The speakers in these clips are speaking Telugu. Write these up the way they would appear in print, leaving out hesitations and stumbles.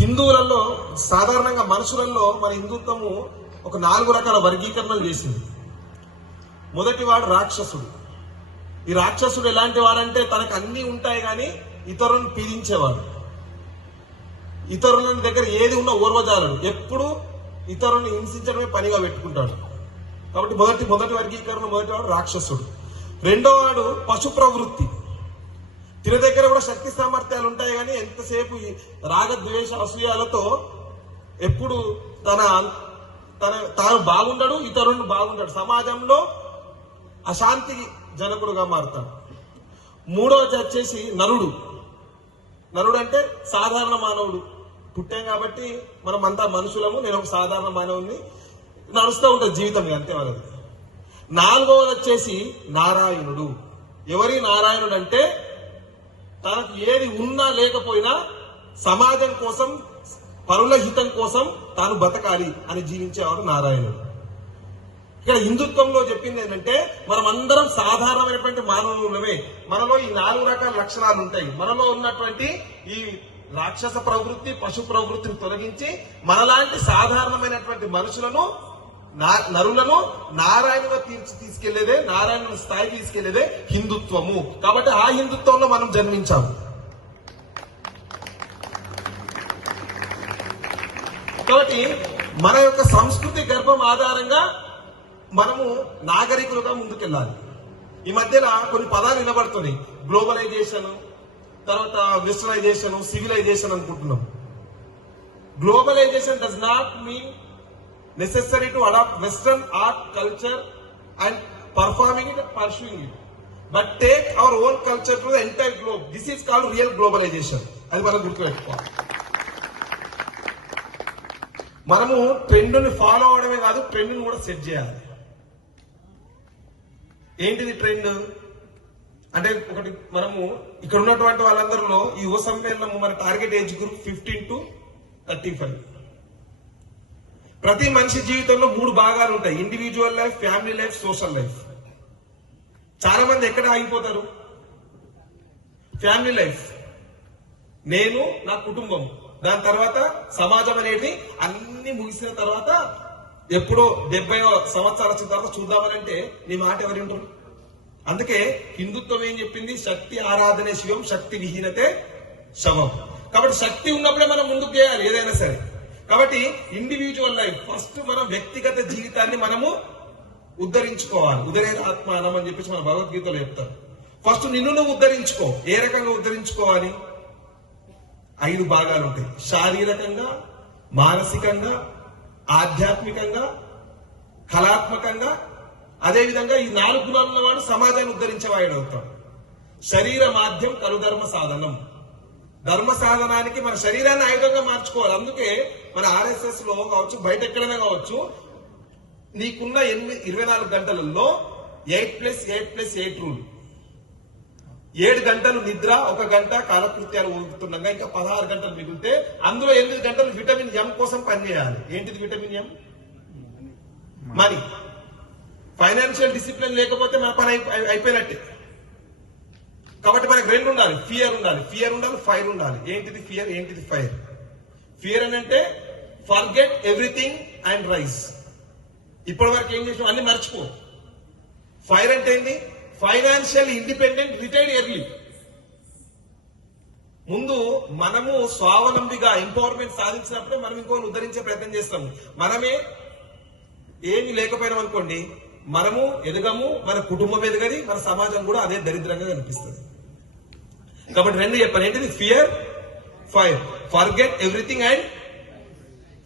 హిందువులలో సాధారణంగా మనుషులలో మన హిందుత్వము ఒక 4 రకాల వర్గీకరణలు చేసింది. మొదటి వాడు రాక్షసుడు. ఈ రాక్షసుడు ఎలాంటి వాడంటే తనకు అన్ని ఉంటాయి కానీ ఇతరులను పీడించేవాడు. ఇతరుల దగ్గర ఏది ఉన్నా ఓర్వజాలడు. ఎప్పుడు ఇతరులను హింసించడమే పనిగా పెట్టుకుంటాడు. కాబట్టి మొదటి వర్గీకరణ మొదటి వాడు రాక్షసుడు. రెండో వాడు పశు ప్రవృత్తి. తిన దగ్గర కూడా శక్తి సామర్థ్యాలు ఉంటాయి కానీ ఎంతసేపు రాగద్వేష అసూయాలతో ఎప్పుడు తాను బాగుండడు, ఇతరులను బాగుండడు. సమాజంలో అశాంతి జనకుడుగా మారుతాడు. మూడోది వచ్చేసి నరుడు. నరుడు అంటే సాధారణ మానవుడు. పుట్టాం కాబట్టి మనం అంతా మనుషులము. నేను ఒక సాధారణ మానవుని, నడుస్తూ ఉంటుంది జీవితం అంతే వాళ్ళది. నాలుగవది వచ్చేసి నారాయణుడు. ఎవరి నారాయణుడు అంటే తనకు ఏది ఉన్నా లేకపోయినా సమాజం కోసం, పరుల హితం కోసం తాను బతకాలి అని జీవించేవాడు నారాయణుడు. ఇక్కడ హిందుత్వంలో చెప్పింది ఏంటంటే మనం అందరం సాధారణమైనటువంటి మానవులమే. మనలో ఈ 4 రకాల లక్షణాలు ఉంటాయి. మనలో ఉన్నటువంటి ఈ రాక్షస ప్రవృత్తి, పశు ప్రవృత్తిని తొలగించి మనలాంటి సాధారణమైనటువంటి మనుషులను, నరులను నారాయణుగా తీసుకెళ్లేదే, నారాయణ స్థాయికి తీసుకెళ్లేదే హిందుత్వము. కాబట్టి ఆ హిందుత్వంలో మనం జన్మించాము. కాబట్టి మన యొక్క సంస్కృతి గర్భం ఆధారంగా మనము నాగరికులుగా ముందుకెళ్ళాలి. ఈ మధ్యలో కొన్ని పదాలు వినబడుతున్నాయి. గ్లోబలైజేషన్, తర్వాత వెస్టర్నైజేషన్, సివిలైజేషన్ అనుకుంటున్నాం. Globalization does not mean necessary to adopt Western art, culture and performing it and pursuing it. But take our own culture to the entire globe. This is called real globalization. అది మనం గుర్తుపెట్టుకోవాలి. మనము ట్రెండ్ని ఫాలో అవడమే కాదు, ట్రెండ్ని కూడా సెట్ చేయాలి. ఏంటిది ట్రెండ్ అంటే? ఒకటి, మనము ఇక్కడ ఉన్నటువంటి వాళ్ళందరిలో ఈ యువ సమ్మేళనము మన టార్గెట్ ఏజ్ గ్రూప్ 15 to 35. ప్రతి మనిషి జీవితంలో 3 భాగాలు ఉంటాయి: individual life, family life, social life. చాలా మంది ఎక్కడ ఆగిపోతారు? ఫ్యామిలీ లైఫ్, నేను, నా కుటుంబం, దాని తర్వాత సమాజం అనేది అన్ని ముగిసిన తర్వాత ఎప్పుడో 70 సంవత్సరాల వచ్చిన తర్వాత చూద్దామనంటే నీ మాట ఎవరి ఉంటారు? అందుకే హిందుత్వం ఏం చెప్పింది? శక్తి ఆరాధనే శివం, శక్తి విహీనతే శవం. కాబట్టి శక్తి ఉన్నప్పుడే మనం ముందుకు చేయాలి ఏదైనా సరే. కాబట్టి ఇండివిజువల్ లైఫ్ ఫస్ట్, మనం వ్యక్తిగత జీవితాన్ని మనము ఉద్ధరించుకోవాలి. ఉదరేత ఆత్మానం అని చెప్పేసి మన భగవద్గీతలో చెప్తారు. ఫస్ట్ నిన్ను నువ్వు ఉద్ధరించుకో. ఏ రకంగా ఉద్ధరించుకోవాలి? 5 భాగాలు ఉంటాయి: శారీరకంగా, మానసికంగా, ఆధ్యాత్మికంగా, కళాత్మకంగా. అదేవిధంగా ఈ 4 గుణాలు ఉన్నవాడు సమాజాన్ని ఉద్ధరించేవాడు అవుతాడు. శరీర మాధ్యం కరుధర్మ సాధనం. ధర్మ సాధనానికి మన శరీరాన్ని ఆయుధంగా మార్చుకోవాలి. అందుకే మన RSS లో కావచ్చు, బయట ఎక్కడైనా కావచ్చు, నీకున్న 24 గంటలలో 8+8+8 రూల్. 7 గంటలు నిద్ర, 1 గంట కాలకృత్యాలు ఊగుతుండగా ఇంకా 16 గంటలు మిగిలితే అందులో 8 గంటలు విటమిన్ ఎం కోసం పనిచేయాలి. ఏంటిది vitamin M? Money. Financial discipline లేకపోతే మన పని అయిపోయినట్టే. కాబట్టి మనకు 2 ఉండాలి: ఫియర్ ఉండాలి, ఫైర్ ఉండాలి. ఏంటిది ఫియర్, ఏంటిది ఫైర్? ఫియర్ అని అంటే ఫర్గెట్ ఎవ్రీథింగ్ అండ్ రైజ్. ఇప్పటి వరకు ఏం చేసాం అన్ని మర్చిపో. ఫైర్ అంటే ఏంటి? Financial independent, retired early. ముందు మనము స్వావలంబిగా ఎంపవర్మెంట్ సాధించినప్పుడే మనం ఇంకోని ఉద్ధరించే ప్రయత్నం చేస్తాము. మనమే ఏమి లేకపోయినాం అనుకోండి, మనము ఎదగము, మన కుటుంబం ఎదగది, మన సమాజం కూడా అదే దరిద్రంగా కనిపిస్తుంది. కాబట్టి 2 చెప్పాను. ఏంటిది? Fear, fire. Forget everything and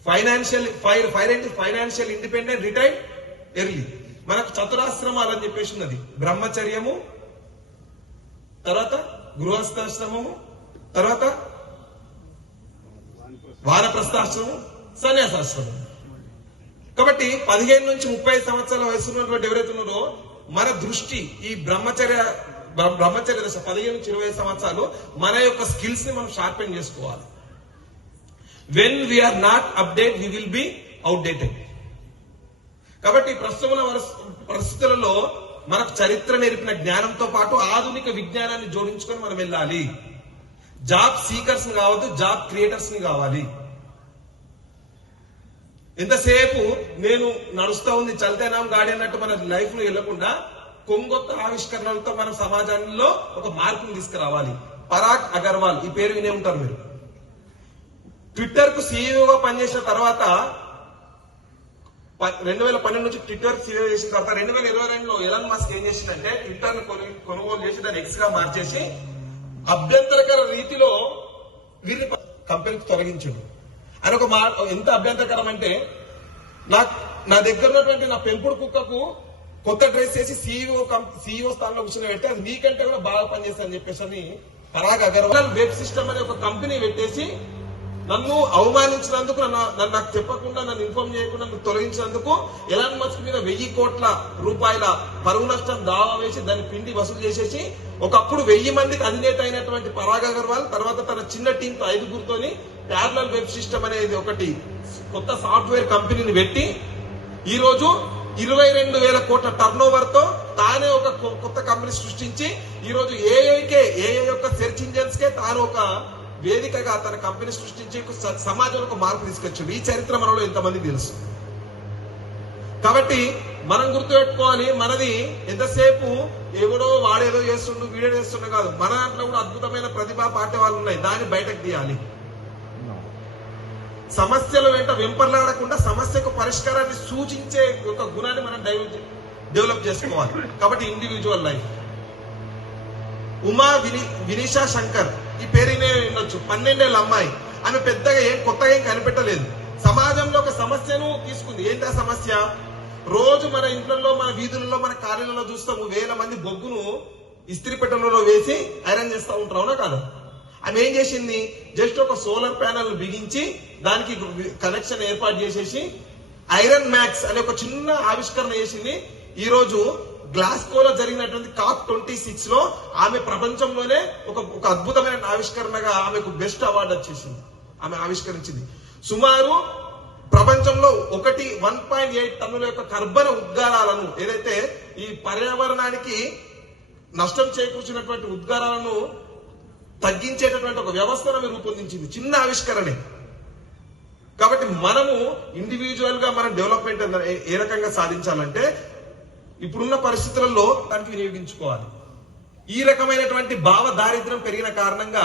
financial fire. Fire ఏంటి? Financial independent, retired early. మనకు చతురాశ్రమాలు అని చెప్పేసి ఉన్నది: బ్రహ్మచర్యము, తర్వాత గృహస్థాశ్రమము, తర్వాత వానప్రస్థాశ్రమం, సన్యాసాశ్రమం. కాబట్టి 15 నుంచి 30 సంవత్సరాల వయసు ఉన్నటువంటి ఎవరైతే ఉన్నారో మన దృష్టి ఈ బ్రహ్మచర్య దశ 15 నుంచి 20 సంవత్సరాలు మన యొక్క స్కిల్స్ ని మనం షార్పెన్ చేసుకోవాలి. When we are not update we will be outdated. కాబట్టి ప్రస్తుత పరిస్థితులలో మనకు చరిత్ర నేర్పిన జ్ఞానంతో పాటు ఆధునిక విజ్ఞానాన్ని జోడించుకొని మనం వెళ్ళాలి. జాబ్ సీకర్స్ ని కావద్దు, జాబ్ క్రియేటర్స్ ని కావాలి. ఎంతసేపు నేను నడుస్తా ఉంది చల్తేనాం గాడి అన్నట్టు మన లైఫ్ లో వెళ్ళకుండా కొంగొత్త ఆవిష్కరణలతో మన సమాజంలో ఒక మార్పును తీసుకురావాలి. పరాగ్ అగర్వాల్, ఈ పేరు వినే ఉంటారు మీరు. ట్విట్టర్ కు సీఈఓగా పనిచేసిన తర్వాత 2012 నుంచి ట్విట్టర్ సీఈఓ చేసిన తర్వాత 2022లో ఎలాన్ మస్క్ ఏం చేసిందంటే ట్విట్టర్ ను కొనుగోలు చేసి దాన్ని ఎక్స్ గా మార్చేసి అభ్యంతరకర రీతిలో వీరిని కంపెనీకి తొలగించాడు. అని ఒక ఎంత అభ్యంతరకరం అంటే నా దగ్గర ఉన్నటువంటి నా పెంపుడు కుక్కకు కొత్త డ్రెస్ చేసి సీఈఓ స్థానంలో కూర్చొని పెడితే అది నీకంటే కూడా బాగా పనిచేస్తా అని చెప్పేసి అని పరాగ్ అగర్వాల్ వెబ్ సిస్టమ్ అనే ఒక కంపెనీ పెట్టేసి నన్ను అవమానించినందుకు నాకు చెప్పకుండా నన్ను ఇన్ఫార్మ్ చేయకుండా నన్ను తొలగించినందుకు ఎలాన్ మస్క్ మీద 1000 కోట్ల రూపాయల పరువు నష్టం దావా వేసి దాన్ని పిండి వసూలు చేసేసి ఒకప్పుడు 1000 మందికి అధినేత అయినటువంటి పరాగ్ అగర్వాల్ తర్వాత తన చిన్న టీంతో 5గురితోని ప్యారలల్ వెబ్ సిస్టమ్ అనేది ఒకటి కొత్త సాఫ్ట్వేర్ కంపెనీని పెట్టి ఈ రోజు 22,000 కోట్ల టర్న్ ఓవర్ తో తానే ఒక కొత్త కంపెనీ సృష్టించి ఈ రోజు ఏఐ యొక్క సెర్చ్ ఇంజిన్స్ కే తాను ఒక వేదికగా తన కంపెనీ సృష్టించి సమాజంలో ఒక మార్పు తీసుకొచ్చింది. ఈ చరిత్ర మనలో ఎంతమందికి తెలుసు. కాబట్టి మనం గుర్తుపెట్టుకోవాలి, మనది ఎంతసేపు ఎవడో వాడేదో చేస్తుండు వీడేదో చేస్తుండే కాదు, మన దాంట్లో కూడా అద్భుతమైన ప్రతిభా పాఠే వాళ్ళు ఉన్నాయి. దాన్ని బయటకు తీయాలి. సమస్యల వెంట వెంపర్లాడకుండా సమస్యకు పరిష్కారాన్ని సూచించే ఒక గుణాన్ని మనం డెవలప్ చేసుకోవాలి. కాబట్టి ఇండివిజువల్ లైఫ్. ఉమా వినిషా శంకర్, ఈ పేరునే వినొచ్చు, 12 ఏళ్ల అమ్మాయి. ఆమె పెద్దగా కొత్తగా ఏం కనిపెట్టలేదు. సమాజంలో ఒక సమస్యను తీసుకుంది. ఏంటి ఆ సమస్య? రోజు మన ఇంట్లో, మన వీధులలో, మన కార్యాలయంలో చూస్తాము 1000 మంది బొగ్గును ఇస్త్రీ పెట్టెలలో వేసి ఐరన్ చేస్తూ ఉంటారు, అవునా కాదు? ఆమె ఏం చేసింది? జస్ట్ ఒక సోలార్ ప్యానెల్ బిగించి దానికి కనెక్షన్ ఏర్పాటు చేసేసి ఐరన్ మ్యాక్స్ అనే ఒక చిన్న ఆవిష్కరణ చేసింది. ఈ రోజు గ్లాస్గోలో జరిగినటువంటి COP26 లో ఆమె ప్రపంచంలోనే ఒక అద్భుతమైన ఆవిష్కరణగా ఆమెకు బెస్ట్ అవార్డు వచ్చేసింది. ఆమె ఆవిష్కరించింది. సుమారు ప్రపంచంలో 1.8 టన్నుల యొక్క కర్బన ఉద్గారాలను, ఏదైతే ఈ పర్యావరణానికి నష్టం చేకూర్చినటువంటి ఉద్గారాలను తగ్గించేటటువంటి ఒక వ్యవస్థను రూపొందించింది. చిన్న ఆవిష్కరణే. కాబట్టి మనము ఇండివిజువల్ గా మనం డెవలప్మెంట్ ఏ రకంగా సాధించాలంటే ఇప్పుడున్న పరిస్థితులలో దానికి వినియోగించుకోవాలి. ఈ రకమైనటువంటి భావ దారిద్ర్యం పెరిగిన కారణంగా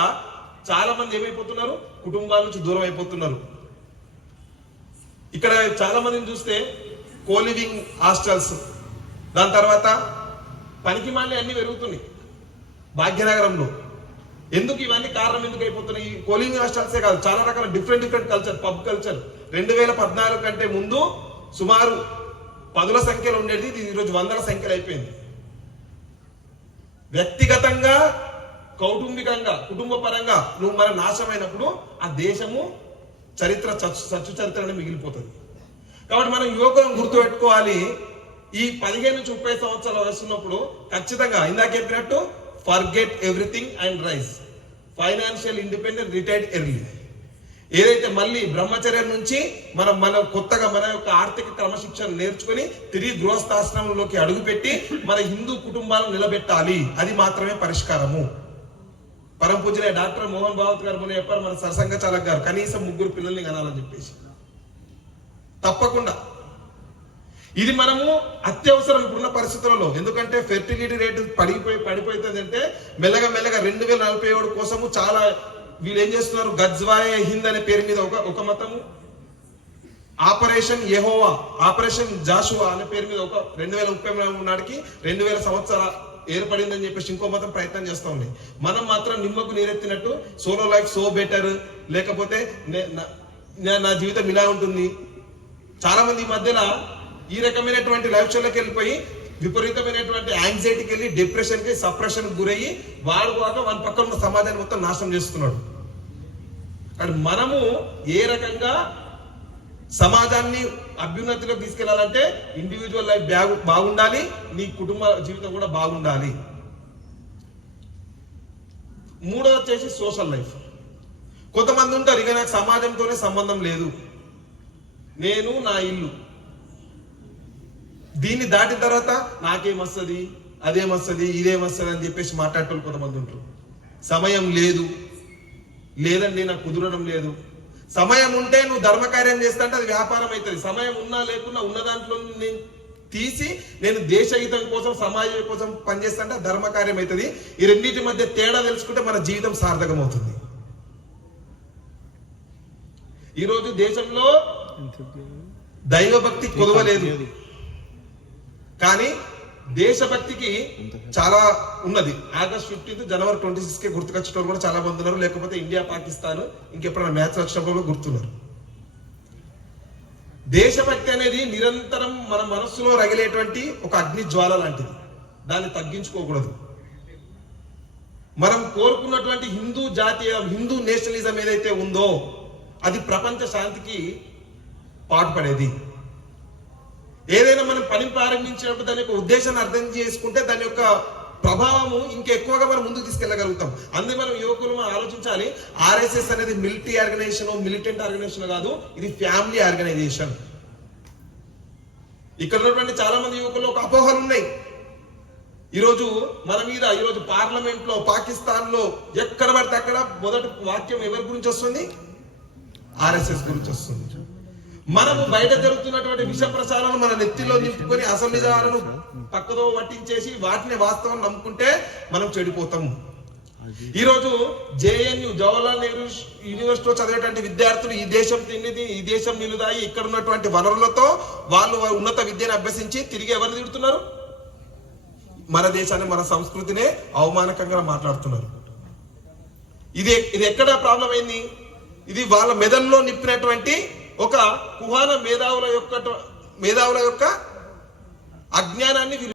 చాలా మంది ఏమైపోతున్నారు? కుటుంబాల నుంచి దూరం అయిపోతున్నారు. ఇక్కడ చాలా మందిని చూస్తే కోలివింగ్ హాస్టల్స్, దాని తర్వాత పనికి మాలి అన్ని పెరుగుతున్నాయి భాగ్యనగరంలో. ఎందుకు ఇవన్నీ కారణం ఎందుకు అయిపోతున్నాయి? ఈ కోలివింగ్ హాస్టల్సే కాదు, చాలా రకాల డిఫరెంట్ కల్చర్, పబ్ కల్చర్. 2014 కంటే ముందు సుమారు 10ల సంఖ్యలో ఉండేది, ఇది ఈరోజు 100ల సంఖ్యలో అయిపోయింది. వ్యక్తిగతంగా, కౌటుంబికంగా, కుటుంబ పరంగా నువ్వు మన నాశనమైనప్పుడు ఆ దేశము సచ్చు చరిత్రనే మిగిలిపోతుంది. కాబట్టి మనం యువకులను గుర్తుపెట్టుకోవాలి. ఈ 15 నుంచి 30 సంవత్సరాల వయసు ఉన్నప్పుడు ఖచ్చితంగా ఇందాక చెప్పినట్టు forget everything and rise, financial independent, retired early. ఏదైతే మళ్ళీ బ్రహ్మచర్యం నుంచి మన కొత్తగా మన యొక్క ఆర్థిక క్రమశిక్షణ నేర్చుకుని తిరిగి గృహస్థాశ్రమంలోకి అడుగుపెట్టి మన హిందూ కుటుంబాలను నిలబెట్టాలి. అది మాత్రమే పరిష్కారము. పరమ పూజనీయ డాక్టర్ మోహన్ భాగవత్ గారు మొన్న చెప్పారు, మన సరసంగ చాలక్ గారు, కనీసం 3 పిల్లల్ని కనాలని చెప్పేసి. తప్పకుండా ఇది మనము అత్యవసరం ఇప్పుడున్న పరిస్థితులలో. ఎందుకంటే ఫెర్టిలిటీ రేటు పడిపోతుంది అంటే మెల్లగా 2047 కోసము చాలా వీళ్ళు ఏం చేస్తున్నారు? గజ్వాయే హింద్ అనే పేరు మీద ఒక మతము, ఆపరేషన్ యెహోవా, ఆపరేషన్ జాషువా అనే పేరు మీద 2030 నాటికి 2000 సంవత్సరాలు ఏర్పడిందని చెప్పేసి ఇంకో మతం ప్రయత్నం చేస్తా ఉంది. మనం మాత్రం నిమ్మకు నీరెత్తినట్టు సోలో లైఫ్ సో బెటర్, లేకపోతే నా జీవితం ఇలా ఉంటుంది. చాలా మంది ఈ మధ్యలో ఈ రకమైనటువంటి లైఫ్ స్టైల్కి వెళ్ళిపోయి విపరీతమైనటువంటి యాంగ్జైటీకి వెళ్ళి డిప్రెషన్ కి, సప్రెషన్ గురయ్యి వాడు కాక వాళ్ళ పక్కన ఉన్న సమాజాన్ని మొత్తం నాశనం చేస్తున్నాడు. కానీ మనము ఏ రకంగా సమాజాన్ని అభ్యున్నతిలోకి తీసుకెళ్లాలంటే ఇండివిజువల్ లైఫ్ బాగుండాలి, నీ కుటుంబ జీవితం కూడా బాగుండాలి. మూడోది వచ్చేసి సోషల్ లైఫ్. కొంతమంది ఉంటారు, ఇక నాకు సమాజంతోనే సంబంధం లేదు, నేను నా ఇల్లు, దీన్ని దాటిన తర్వాత నాకేమొస్తుంది, అదేమొస్తుంది, ఇదేమొస్తుంది అని చెప్పేసి మాట్లాడేటోళ్ళు కొంతమంది ఉంటారు. సమయం లేదు, లేదండి నాకు కుదరడం లేదు. సమయం ఉంటే నువ్వు ధర్మకార్యం చేస్తా అంటే అది వ్యాపారం అవుతుంది. సమయం ఉన్నా లేకున్నా ఉన్న దాంట్లో నేను తీసి నేను దేశహితం కోసం సమాజం కోసం పనిచేస్తా అంటే ధర్మకార్యం అవుతుంది. ఈ రెండింటి మధ్య తేడా తెలుసుకుంటే మన జీవితం సార్థకం అవుతుంది. ఈరోజు దేశంలో దైవభక్తి కొదవలేదు, కానీ దేశభక్తికి చాలా ఉన్నది. ఆగస్ట్ 15 జనవరి 26 కి గుర్తుకొచ్చేటోళ్ళు కూడా చాలా మంది ఉన్నారు. లేకపోతే ఇండియా పాకిస్తాన్ ఇంకెప్పుడైనా మ్యాచ్ వచ్చినప్పుడు గుర్తున్నారు. దేశభక్తి అనేది నిరంతరం మన మనస్సులో రగిలేటువంటి ఒక అగ్ని జ్వాల లాంటిది. దాన్ని తగ్గించుకోకూడదు. మనం కోరుకున్నటువంటి హిందూ నేషనలిజం ఏదైతే ఉందో అది ప్రపంచ శాంతికి పాటుపడేది. ఏదైనా మనం పని ప్రారంభించినప్పుడు దాని యొక్క ఉద్దేశాన్ని అర్థం చేసుకుంటే దాని యొక్క ప్రభావము ఇంకెక్కువగా మనం ముందుకు తీసుకెళ్ళగలుగుతాం. అందుకే మనం యువకులు ఆలోచించాలి, ఆర్ఎస్ఎస్ అనేది మిలిటరీ ఆర్గనైజేషన్, మిలిటెంట్ ఆర్గనైజేషన్ కాదు, ఇది ఫ్యామిలీ ఆర్గనైజేషన్. ఇక్కడ ఉన్నటువంటి చాలా మంది యువకులు ఒక అపోహలు ఉన్నాయి. ఈరోజు మన మీద ఈరోజు పార్లమెంట్ లో పాకిస్తాన్ లో ఎక్కడ పడితే అక్కడ మొదటి వాక్యం ఎవరి గురించి వస్తుంది? ఆర్ఎస్ఎస్ గురించి వస్తుంది. మనము బయట జరుగుతున్నటువంటి విష ప్రచారాలను మన నెత్తిలో నింపుకొని అసలు నిజాలను పక్కదో పట్టించేసి వాటిని వాస్తవం నమ్ముకుంటే మనం చెడిపోతాము. ఈరోజు జేఎన్యు జవహర్లాల్ నెహ్రూ యూనివర్సిటీలో చదివేటువంటి విద్యార్థులు ఈ దేశం తిండిది, ఈ దేశం నిలుదాయి, ఇక్కడ ఉన్నటువంటి వనరులతో వాళ్ళు ఉన్నత విద్యను అభ్యసించి తిరిగి ఎవరు తిడుతున్నారు? మన దేశాన్ని, మన సంస్కృతినే అవమానకంగా మాట్లాడుతున్నారు. ఇది ఎక్కడ ప్రాబ్లం అయింది? ఇది వాళ్ళ మెదడులో నింపినటువంటి ఒక కుహాన మేధావుల యొక్క అజ్ఞానాన్ని